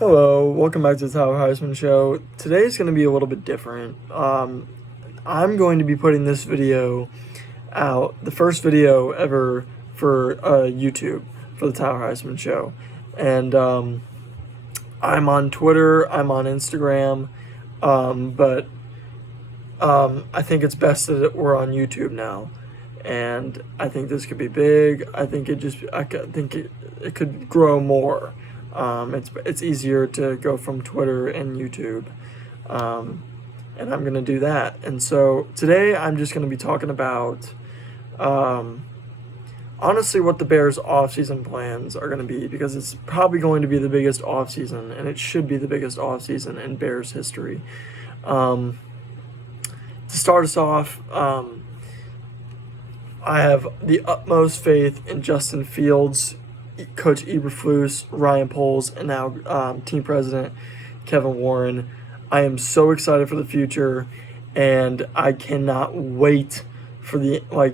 Hello, welcome back to the Tyler Heisman Show. Today's going to be a little bit different. I'm going to be putting this video out, the first video ever for YouTube for the Tyler Heisman Show. And I'm on Twitter, I'm on Instagram, but I think it's best that we're on YouTube now. And I think this could be big. I think it could grow more. It's easier to go from Twitter and YouTube, and I'm gonna do that. And so today I'm just gonna be talking about, honestly, what the Bears' offseason plans are gonna be, because it's probably going to be the biggest offseason, and it should be the biggest offseason in Bears history. To start us off, I have the utmost faith in Justin Fields, Coach Eberflus, Ryan Poles, and now team president Kevin Warren. I am so excited for the future, and I cannot wait for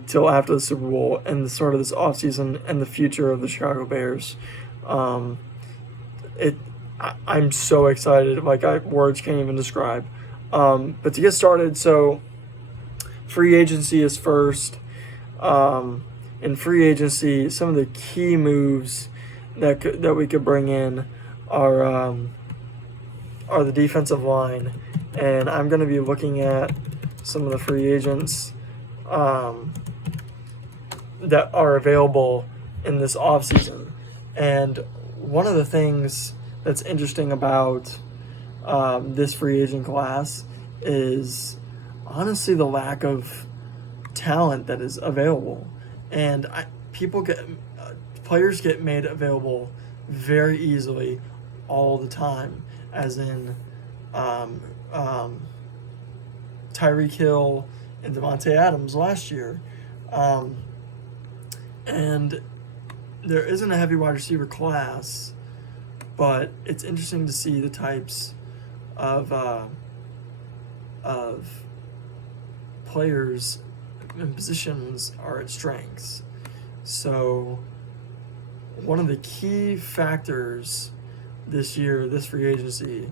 till after the Super Bowl and the start of this offseason and the future of the Chicago Bears. I'm so excited, words can't even describe. But to get started, so free agency is first. In free agency, some of the key moves that we could bring in are the defensive line, and I'm going to be looking at some of the free agents that are available in this offseason. And one of the things that's interesting about this free agent class is honestly the lack of talent that is available. And players get made available very easily all the time, as in Tyreek Hill and Devontae Adams last year. And there isn't a heavy wide receiver class, but it's interesting to see the types of players and positions are its strengths. So one of the key factors this year, this free agency,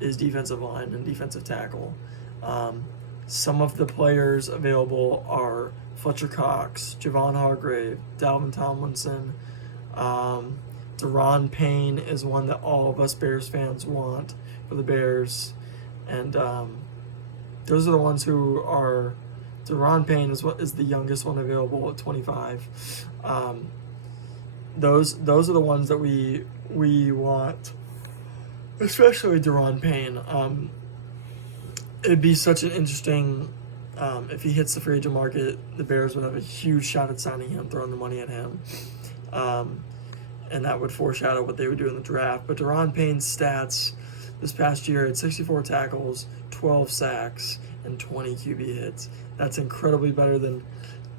is defensive line and defensive tackle. Some of the players available are Fletcher Cox, Javon Hargrave, Dalvin Tomlinson. Deron Payne is one that all of us Bears fans want for the Bears. And those are the ones who are... Deron Payne is the youngest one available at 25. Those are the ones that we want, especially Deron Payne. It'd be such an interesting, if he hits the free agent market, the Bears would have a huge shot at signing him, throwing the money at him, and that would foreshadow what they would do in the draft. But Deron Payne's stats this past year had 64 tackles, 12 sacks, and 20 QB hits. That's incredibly better than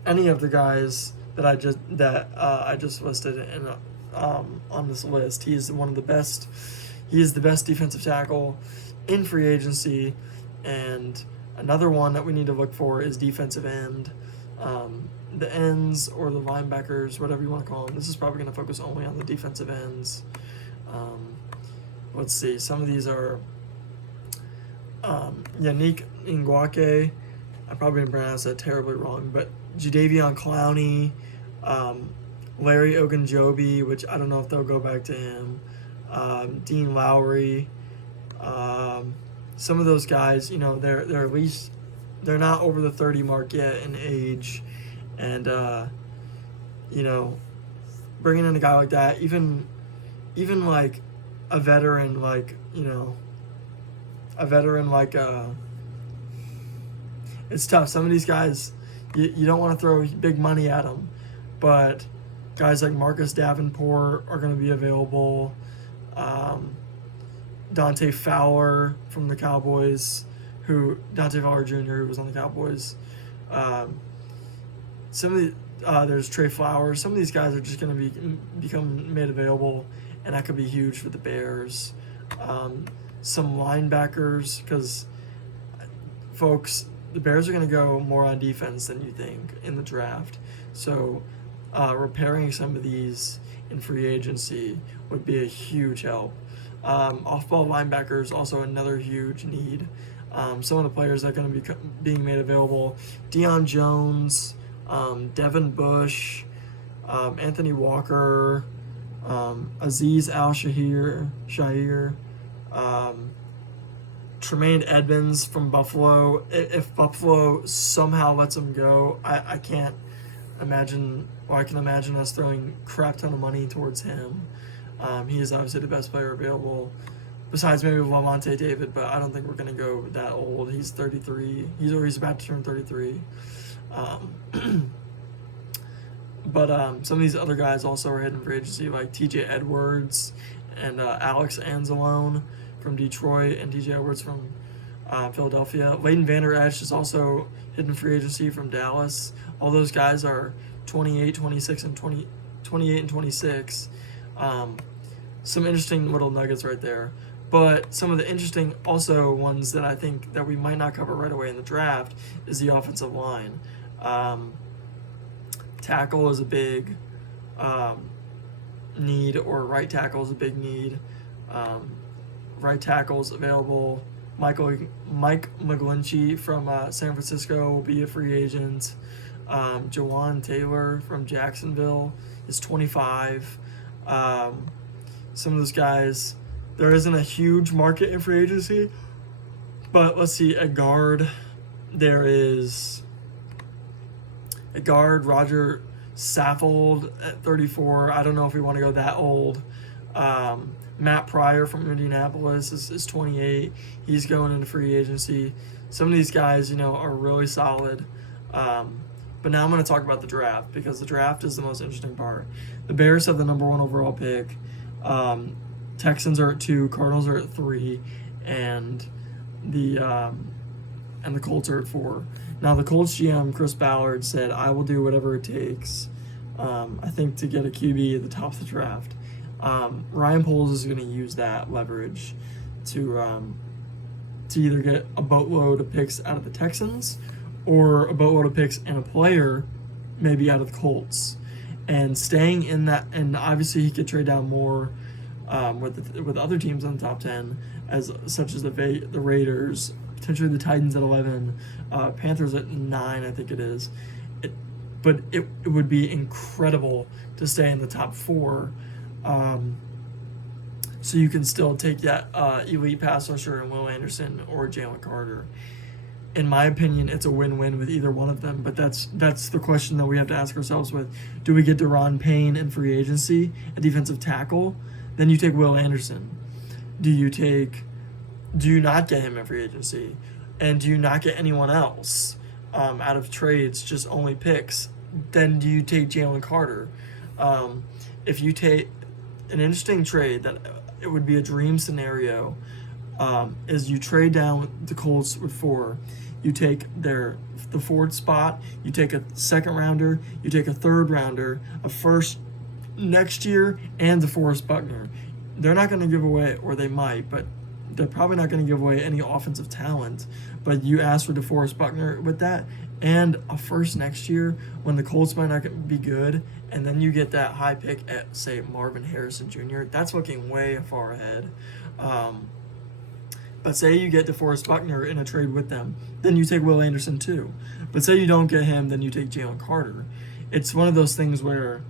any of the guys that I just listed on this list. He is one of the best. He is the best defensive tackle in free agency, and another one that we need to look for is defensive end. The ends or the linebackers, whatever you want to call them. This is probably going to focus only on the defensive ends. Let's see. Some of these are Yannick Ngakoue. I probably didn't pronounce that terribly wrong, but Jadeveon Clowney, Larry Ogunjobi, which I don't know if they'll go back to him, Dean Lowry. Some of those guys, they're at least, they're not over the 30 mark yet in age, and bringing in a guy like that, even like a veteran it's tough. Some of these guys, you don't want to throw big money at them, but guys like Marcus Davenport are going to be available. Dante Fowler from the Cowboys, Dante Fowler Jr., who was on the Cowboys. There's Trey Flowers. Some of these guys are just going to become made available, and that could be huge for the Bears. Some linebackers, because folks, the Bears are going to go more on defense than you think in the draft. So repairing some of these in free agency would be a huge help. Off-ball linebackers also another huge need. Some of the players that are going to be being made available: Deion Jones, Devin Bush, Anthony Walker, Aziz Al-Shahir, Tremaine Edmonds from Buffalo. If Buffalo somehow lets him go, I can't imagine, or I can imagine us throwing crap ton of money towards him. He is obviously the best player available, besides maybe Lamont David, but I don't think we're going to go that old. He's 33. He's about to turn 33. But some of these other guys also are heading for agency, like T.J. Edwards and Alex Anzalone from Detroit, and T.J. Edwards from Philadelphia. Leighton Vander Esch is also hidden free agency from Dallas. All those guys are 28, 26, and 28 and 26. Some interesting little nuggets right there. But some of the interesting also ones that I think that we might not cover right away in the draft is the offensive line. Tackle is a big need, or right tackle is a big need. Right tackle is available. Mike McGlinchey from San Francisco will be a free agent. Jawan Taylor from Jacksonville is 25. Some of those guys, there isn't a huge market in free agency, but let's see, at guard, there is a guard, Roger Saffold at 34. I don't know if we want to go that old. Matt Pryor from Indianapolis is 28. He's going into free agency. Some of these guys, are really solid. But now I'm going to talk about the draft, because the draft is the most interesting part. The Bears have the number 1 overall pick. Texans are at 2. Cardinals are at 3. And the Colts are at 4. Now, the Colts GM, Chris Ballard, said, I will do whatever it takes, I think, to get a QB at the top of the draft. Ryan Poles is going to use that leverage to either get a boatload of picks out of the Texans, or a boatload of picks and a player maybe out of the Colts. And staying in that, and obviously he could trade down more with other teams in the top 10, such as the Raiders, potentially the Titans at 11, Panthers at 9, I think it is. But it would be incredible to stay in the top 4, so you can still take that elite pass rusher in Will Anderson or Jalen Carter. In my opinion, it's a win-win with either one of them, but that's the question that we have to ask ourselves with. Do we get Deron Payne in free agency, a defensive tackle? Then you take Will Anderson. Do you not get him in free agency? And do you not get anyone else out of trades, just only picks? Then do you take Jalen Carter? If you take an interesting trade, that it would be a dream scenario, is you trade down the Colts with 4. You take the 4th spot, you take a 2nd rounder, you take a 3rd rounder, a 1st next year, and DeForest Buckner. They're not going to give away, or they might, but they're probably not going to give away any offensive talent. But you ask for DeForest Buckner with that, and a 1st next year when the Colts might not be good, and then you get that high pick at, say, Marvin Harrison Jr. That's looking way far ahead. But say you get DeForest Buckner in a trade with them, then you take Will Anderson too. But say you don't get him, then you take Jalen Carter. It's one of those things where,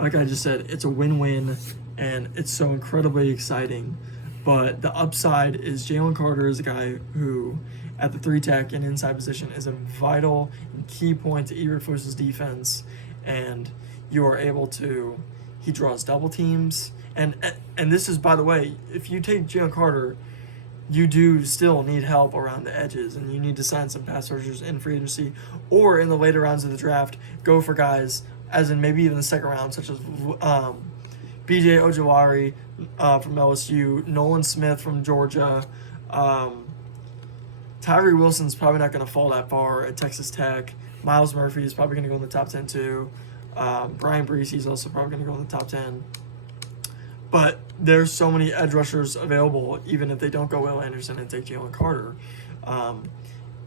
like I just said, it's a win-win, and it's so incredibly exciting. But the upside is Jalen Carter is a guy who, at the 3 tech and inside position, is a vital and key point to Eberflus's defense. And you are able to, he draws double teams. And this is, by the way, if you take Jalen Carter, you do still need help around the edges, and you need to sign some pass rushers in free agency, or in the later rounds of the draft, go for guys, as in maybe even the 2nd round, such as B.J. Ojulari from LSU, Nolan Smith from Georgia. Tyree Wilson's probably not going to fall that far at Texas Tech. Miles Murphy is probably going to go in the top 10 too. Brian Breesy also probably going to go in the top 10. But there's so many edge rushers available, even if they don't go Will Anderson and take Jalen Carter.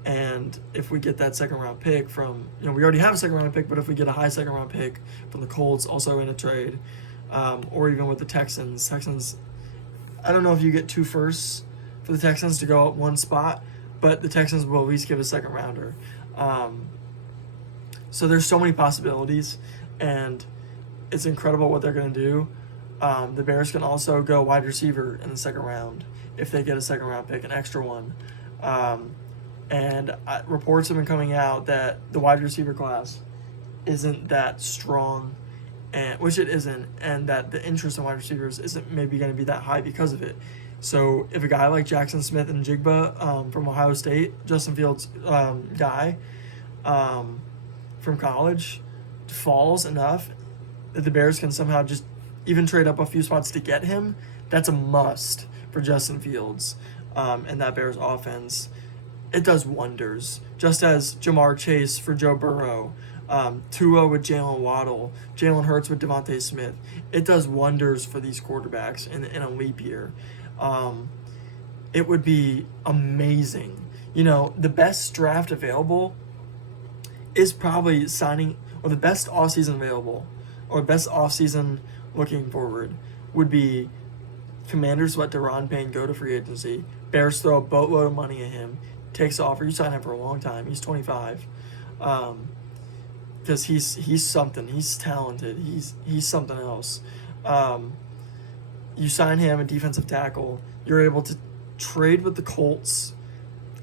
And if we get that 2nd round pick from, we already have a 2nd round pick, but if we get a high 2nd round pick from the Colts, also in a trade, or even with the Texans I don't know if you get 2 firsts for the Texans to go up one spot, but the Texans will at least give a second rounder. So there's so many possibilities, and it's incredible what they're going to do. The Bears can also go wide receiver in the second round if they get a second round pick, an extra one. And reports have been coming out that the wide receiver class isn't that strong, and which it isn't, and that the interest in wide receivers isn't maybe going to be that high because of it. So if a guy like Jackson Smith and Jigba from Ohio State, Justin Fields guy from college, falls enough that the Bears can somehow just even trade up a few spots to get him, that's a must for Justin Fields and that Bears offense. It does wonders, just as Jamar Chase for Joe Burrow, Tua with Jalen Waddle, Jalen Hurts with Devontae Smith. It does wonders for these quarterbacks in a leap year. It would be amazing. You know, the best draft available is probably signing, or the best offseason available, or best offseason looking forward would be Commanders let Deron Payne go to free agency. Bears throw a boatload of money at him. Takes off, or you sign him for a long time. He's 25, because he's something. He's talented. He's something else. You sign him a defensive tackle. You're able to trade with the Colts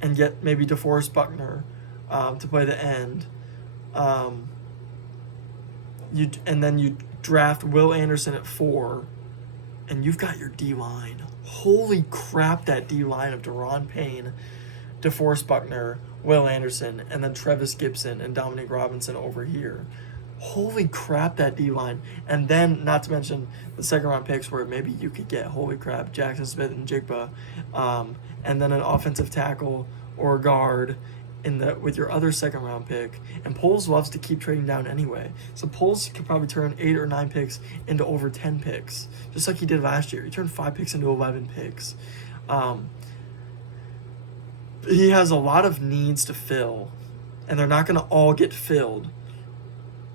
and get maybe DeForest Buckner to play the end. And then you draft Will Anderson at 4, and you've got your D-line. Holy crap, that D-line of Deron Payne, DeForest Buckner, Will Anderson, and then Trevis Gibson and Dominic Robinson over here. Holy crap, that D-line. And then, not to mention the second-round picks where maybe you could get, holy crap, Jackson Smith and Jigba, and then an offensive tackle or guard with your other second-round pick. And Poles loves to keep trading down anyway. So Poles could probably turn 8 or 9 picks into over 10 picks, just like he did last year. He turned 5 picks into 11 picks. He has a lot of needs to fill, and they're not going to all get filled.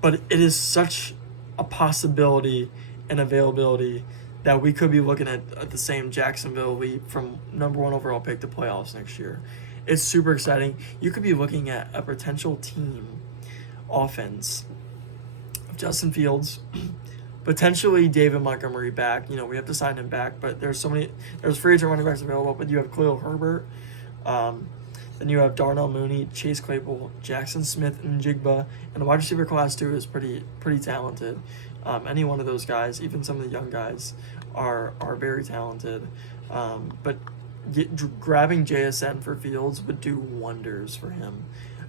But it is such a possibility and availability that we could be looking at the same Jacksonville leap from number 1 overall pick to playoffs next year. It's super exciting. You could be looking at a potential team offense of Justin Fields, potentially David Montgomery back. You know, we have to sign him back, but there's free agent running backs available, but you have Khalil Herbert. Then you have Darnell Mooney, Chase Claypool, Jackson Smith, and Jigba. And the wide receiver class, too, is pretty talented. Any one of those guys, even some of the young guys, are very talented. But grabbing JSN for Fields would do wonders for him.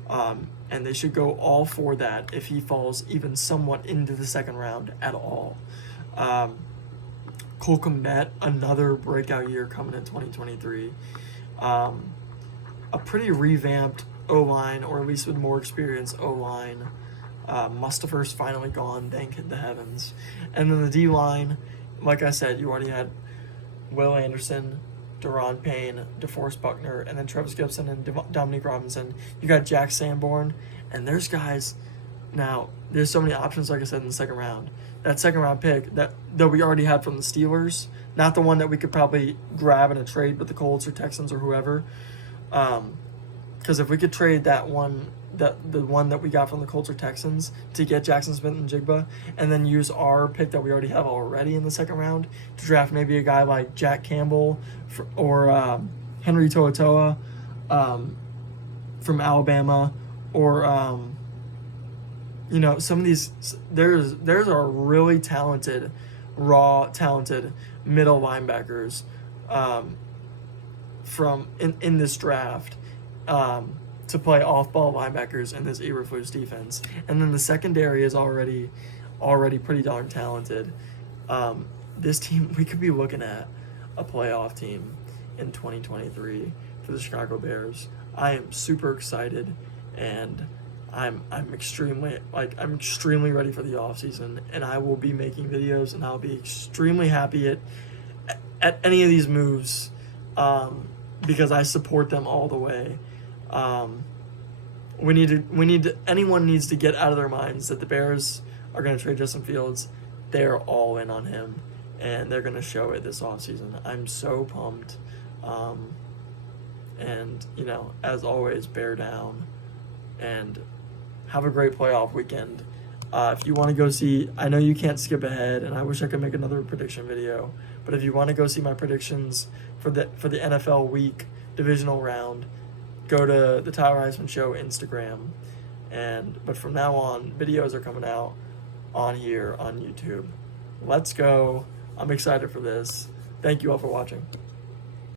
And they should go all for that if he falls even somewhat into the second round at all. Cole Kmet, another breakout year coming in 2023. A pretty revamped O-line, or at least with more experience O-line. Mustafer's finally gone, thank the heavens. And then the D-line, like I said, you already had Will Anderson, Deron Payne, DeForest Buckner, and then Trevis Gibson and Dominic Robinson. You got Jack Sanborn, and there's guys. Now, there's so many options, like I said, in the second round. That second round pick that we already had from the Steelers, not the one that we could probably grab in a trade with the Colts or Texans or whoever. Because if we could trade that one, the one that we got from the Colts or Texans to get Jackson Smith and Jigba, and then use our pick that we already have already in the second round to draft maybe a guy like Jack Campbell or Henry To'oTo'o from Alabama, or you know, some of these, there's are really talented, talented middle linebackers from in this draft to play off-ball linebackers in this Eberflus defense. And then the secondary is already pretty darn talented. This team, we could be looking at a playoff team in 2023 for the Chicago Bears. I am super excited, and I'm extremely ready for the offseason, and I will be making videos, and I'll be extremely happy at any of these moves because I support them all the way. Anyone needs to get out of their minds that the Bears are going to trade Justin Fields. They're all in on him, and they're going to show it this offseason. I'm so pumped. And, as always, bear down and have a great playoff weekend. If you want to go see, I know you can't skip ahead, and I wish I could make another prediction video, but if you want to go see my predictions for the NFL week divisional round, go to the Tyler Heisman Show Instagram. But from now on, videos are coming out on here on YouTube. Let's go. I'm excited for this. Thank you all for watching.